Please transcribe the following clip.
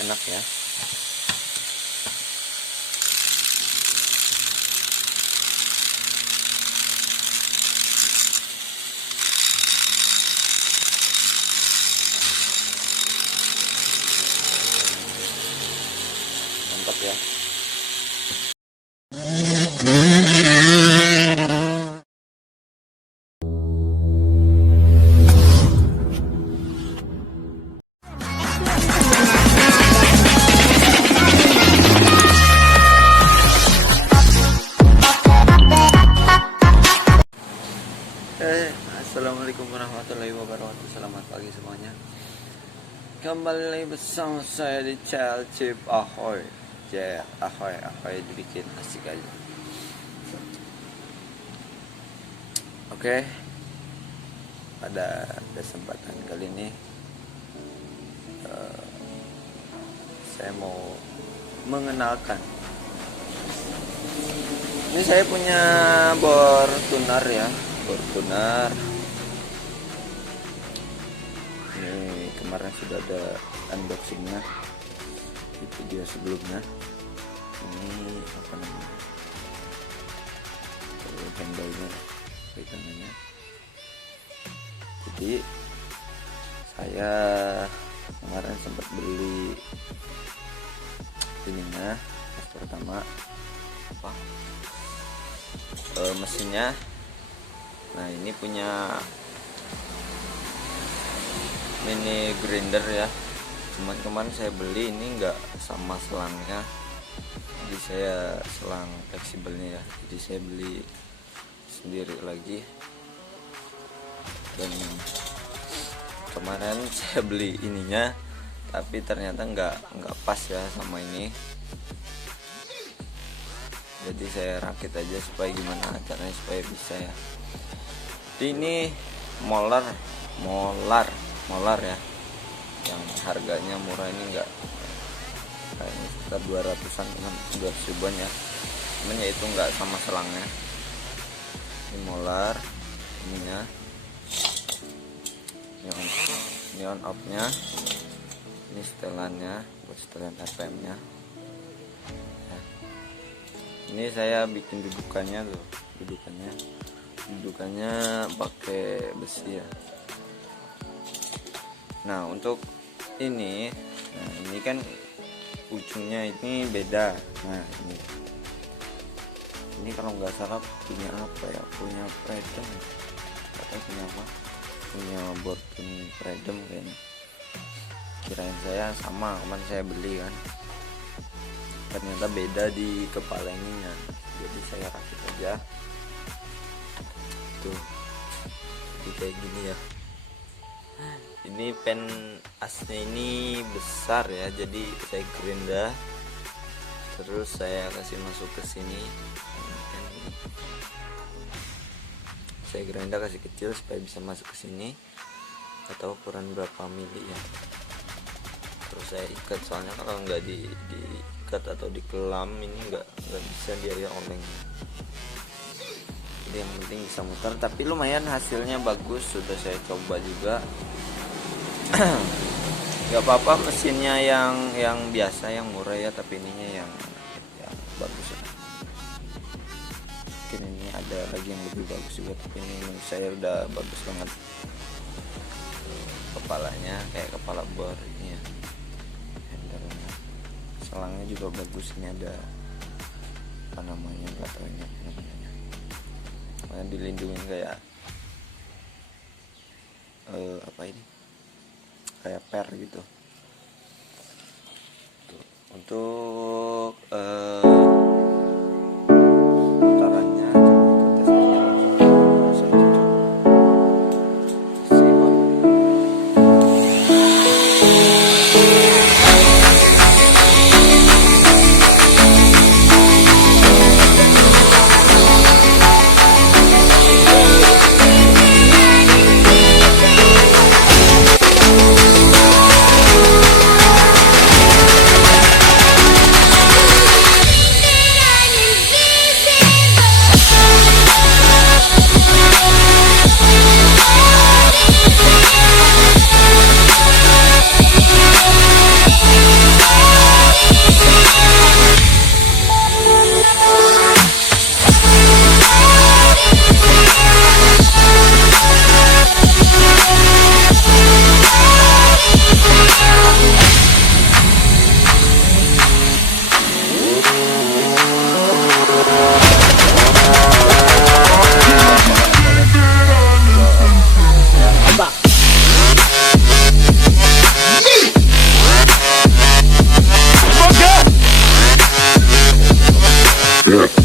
enak ya. Mantap ya. Assalamualaikum warahmatullahi wabarakatuh. Selamat pagi semuanya. Kembali bersama saya di channel Chip Ahoy. Ahoy dibikin asik aja. Oke. Pada kesempatan kali ini saya mau mengenalkan. Ini saya punya Bortuner ya. Bortuner ini kemarin sudah ada unboxingnya di video sebelumnya. Ini apa namanya, handle-nya, tangannya. Jadi saya kemarin sempat beli ininya pertama mesinnya. Nah, ini punya mini grinder ya. Cuman kemarin saya beli ini enggak sama selangnya, jadi saya selang fleksibelnya ya. Jadi saya beli sendiri lagi. Dan kemarin saya beli ininya, tapi ternyata enggak pas ya sama ini. Jadi saya rakit aja supaya gimana caranya supaya bisa ya. Ini mollar ya, yang harganya murah. Ini enggak kayaknya sekitar 200-an, 200 ribuan ya. Cuman ya itu enggak sama selangnya. Ini mollar ininya, ini on off nya, ini setelannya buat setelan RPM nya ya. Ini saya bikin dudukannya tuh, dudukannya pakai besi ya. Nah, untuk ini kan ujungnya ini beda. Nah, ini kalau nggak salah punya apa ya, punya Freedom atau punya apa, punya Bortuner Freedom kayaknya. Kirain saya sama, kemarin saya beli kan, ternyata beda di kepala ininya. Jadi saya rakit aja tuh, jadi kayak gini ya. Ini pen asnya ini besar ya, jadi saya gerinda, terus saya kasih masuk ke sini. Saya gerinda kasih kecil supaya bisa masuk ke sini. Atau ukuran berapa mili ya. Terus saya ikat, soalnya kalau nggak diikat atau dikelam ini nggak bisa, dia oleng. Yang penting bisa muter, tapi lumayan hasilnya bagus. Sudah saya coba juga. Gak apa-apa mesinnya yang biasa, yang murah ya, tapi ininya yang bagus ya. Mungkin ini ada lagi yang lebih bagus juga, tapi ini menurut saya udah bagus banget. Kepalanya kayak kepala bor ini ya. Handle-nya, selangnya juga bagus. Ini ada apa namanya, nggak tahu ini namanya. Dilindungin kayak apa ini, kayak per gitu. Tuh, untuk putarannya subscribe.